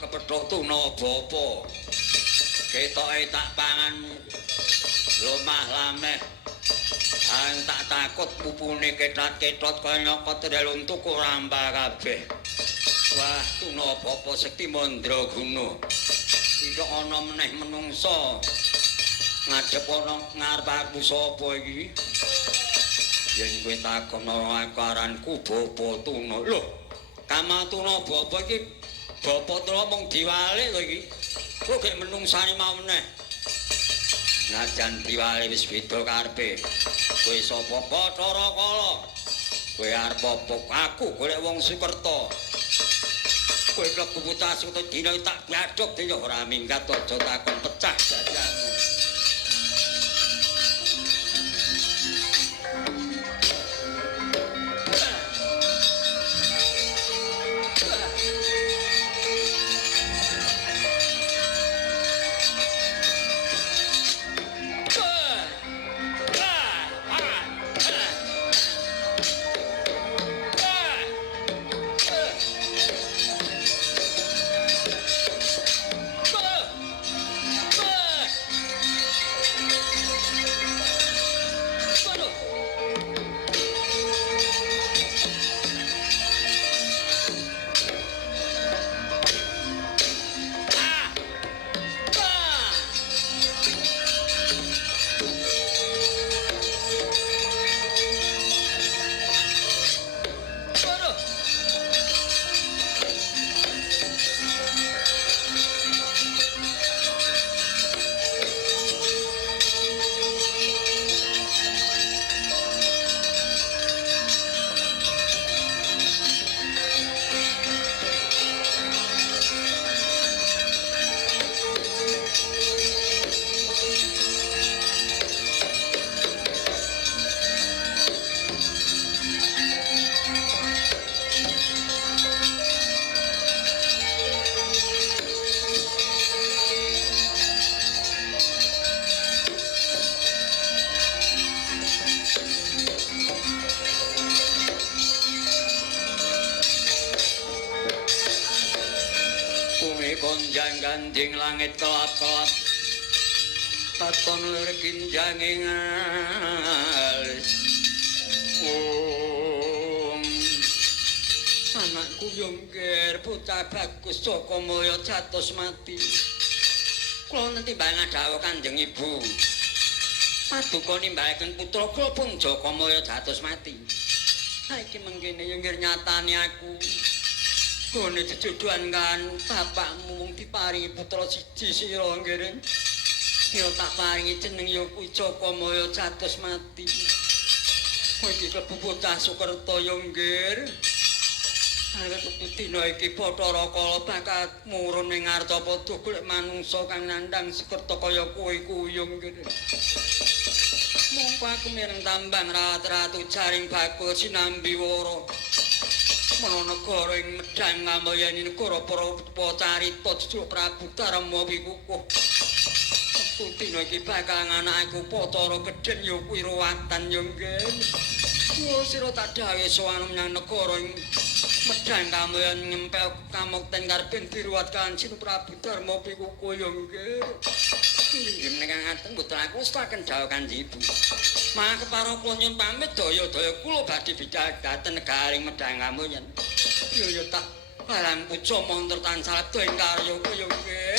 kepethuk tuna bapa. Ketoke tak pangan lumah lameh. Tak takut pupune ketat-ketot kaya nyokot relung tuku rambah kabeh. Wah, tuna bapa sekti mandraguna. Iki ana meneh menungsa. Ngadhep ana ngarep aku sapa iki? Yen kowe takon aku aranku Bapa Tuna. Lho, Kama Tuna bapa iki bapa tuna mung diwalik lho iki. Kok gek menungsane mau meneh. Najan diwalik wis beda karepe. Kowe sapa Bathara Kala? Kowe arep apa? Aku golek wong Sukerta. Kowe klebu putra suta dina tak biadok dina ora minggat aja takon pecah dadanmu. Konjang ganding langit kelap-kelap katon lir kinjanging alis anakku Yongger bocah bagus Jaka Mulya jatos mati kula nentimbang dawuh Kanjeng Ibu paduka nimbalaken putra kula pun Jaka Mulya jatos mati saiki mengkene Yongger nyatani aku gone jejodohan kan bapakmu mung diparingi putra siji sira nggih. Ya tak paringi jeneng ya kuwi Jaka Mulya jatos mati. Kowe iki klebu bocah Sukerta ya nggih. Arep dina iki Bathara Kala bakal murun ning Arcapada golek manungsa kang nandhang Sukerta kaya kowe iku ya nggih. Mongko aku mireng tambang rat-ratu jaring bakul sinambi wara. Menawa negara ing Medang ngamayani negara para carita Jujur Prabu Darma Wikukuh. Dina iki bakal anakku Bathara Gedhen ya kuwi ruwatan ya nggih. Kuwi sira tak dawuh sowan menyang negara ing Medang kamayani ngempel kamukten karepen diruwat Kanjeng Prabu Darma Wikukuh ya nggih. Inggih menika ngaten mboten aku staken dawuh Kanjeng Ibu. Mangke keparo kula nyuwun pamit daya-daya kula badhe bidhadhaten negaring Medang kamuyan. Ya tak barang puja montor tansah ing karya kaya nggih.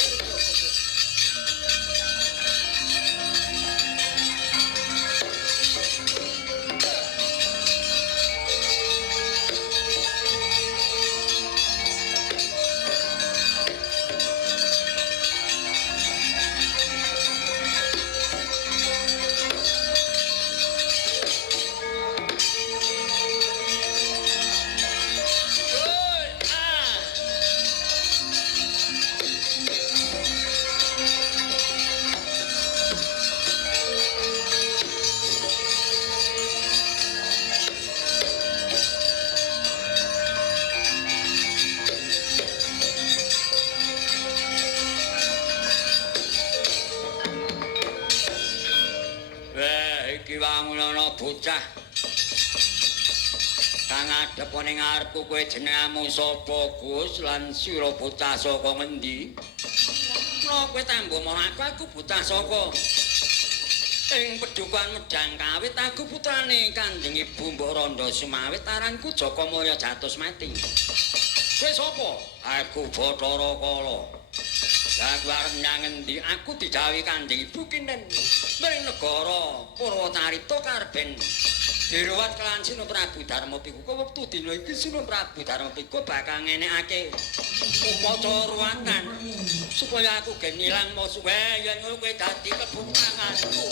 bocah Kang ngadhep ning ngarepku kowe jenengmu sapa Gus lan sira bocah saka ngendi? Menawa kowe tambo monaku aku bocah saka ing Pedukuhan Medang Kawit aku putrane Kanjeng Ibu Mbok Randa Sumawit aranku Jaka Mulya Jatusmati. Kowe sapa? Aku Bathara Kala. Lah aku arep nyang endi? Aku didhawuhi Kanjeng Ibu kinten mring negara Purwacarita karben diruwat kelan Sinu Prabu Darmapika. Wektu dina iki Sinu Prabu Darmapika bakal ngenekake upacara ruwatan supaya aku gen ilang mau suwe yen ngono kowe dadi kebuntanganku.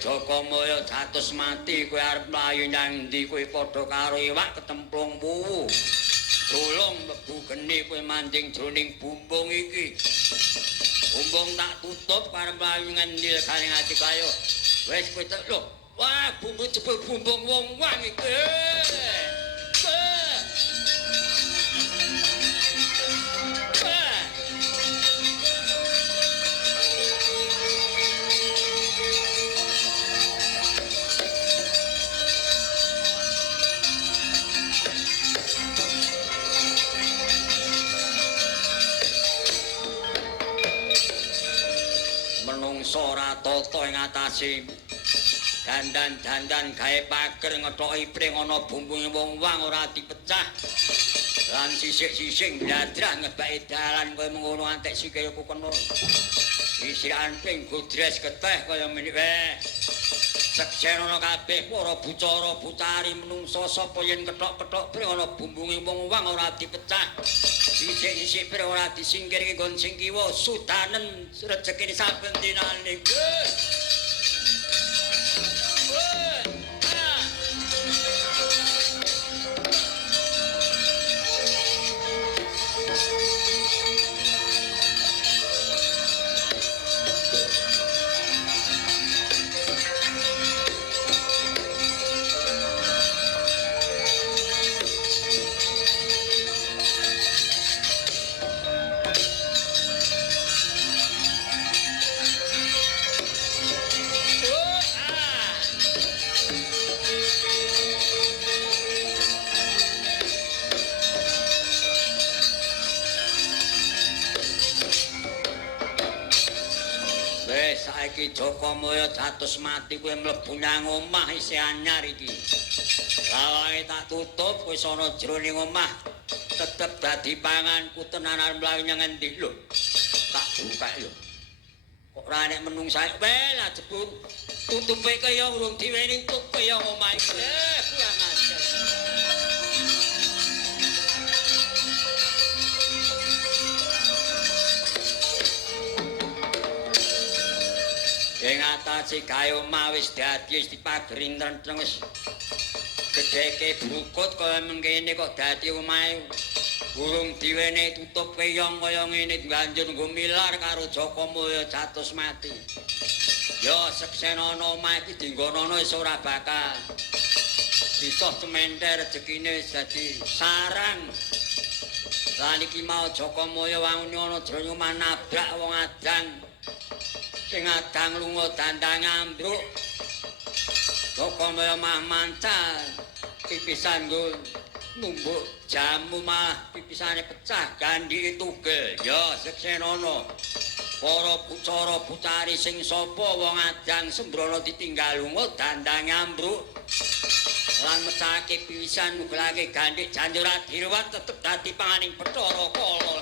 Jaka Mulya Jatusmati kowe arep mlayu nyang ndi kowe padha karo iwak ketemplung wuwu. Dolong mlebu geni kowe manjing jroning bumbung iki. Bumbung tak tutup karep mlayu ngendil karing ati kayo. Wis kowe tek lho. Wah, bumbung jebul bumbung wong-wong iki. Ora tata ing atase dandan-dandan gawe pager ngethoki pring ana bumbunge wong-wong ora dipecah lan sisik-sisik ndadrah ngebaki dalan kaya mengono antek sikilku kena isikan ping godres geteh kaya meniki seksen ana kabeh para bucara butari menungso sapa yen kethok-kethok pring ana bumbunge wong-wong ora dipecah sisik-sisik pring ora disingkirke nggon sing kiwa sudanen rejekine saben dinane. Saiki Jaka Mulya Jatusmati kowe mlebu nang omah isih anyar iki. Lawange tak tutup wis ana jroning omah. Tetep dadi panganku tenanan mlayu nyang endi lho. Tak buka lho. Kok ora nek menungsa wae lah jebul tutupe kaya urung diweni tutup kaya omah iki. Kurang ajar. Ing atase gawe omah wis dadi wis dipageri ntreng wis gedheke brukut kaya mengkene kok dadi omahe urung diwene tutup keyong kaya ngene banjur nggo milar karo Jaka Mulya Jatusmati. Ya seksena ana omah iki dinggonono wis ora bakal bisa cementer rezekine wis dadi sarang. Lan iki mau Jaka Mulya wangun ana jroning omah nabrak wong adang. Sing adang lunga dandang ambruk. Jaka Mulya mah mancal pipisan nggo numbuk jamu mah pipisane pecah gandhi tugel ya seksenana para pucara putari sing sapa wong adang sembrono ditinggal lunga dandang ambruk lan mecake pisan nugelake gandhik janjurat hirwat tetep dadi panganing Bathara Kala